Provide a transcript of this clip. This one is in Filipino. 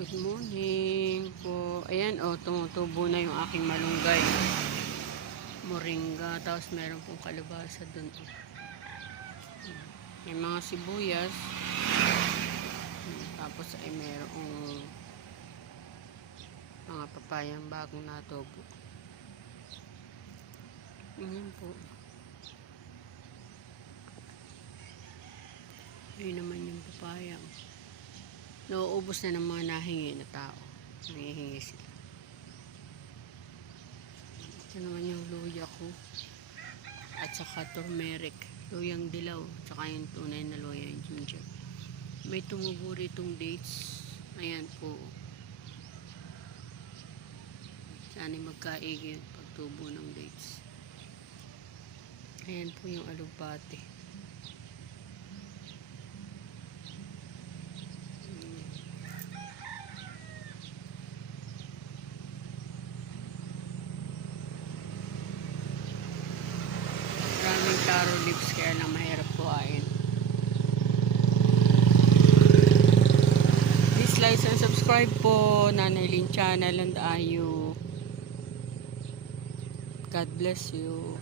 Good morning po. Ayan, tumutubo na yung aking malunggay. Moringa. Tapos meron pong kalabasa dun. May mga sibuyas. Tapos ay merong mga papayang bagong natubo. Ayan po. Ayun naman yung papayang. Nauubos na ng mga nahingi na tao. Nahihingi sila. Ito naman yung luya ko. At saka turmeric. Luyang dilaw. Tsaka yung tunay na luya, yung ginger. May tumubo ritong dates. Ayan po. Sana magkaigi yung pagtubo ng dates. Ayan po yung alugbate. Maraming taro leaves kaya lang mahirap kuhain. Please like and subscribe po. Nanay Lynn Channel and Ayu. God bless you.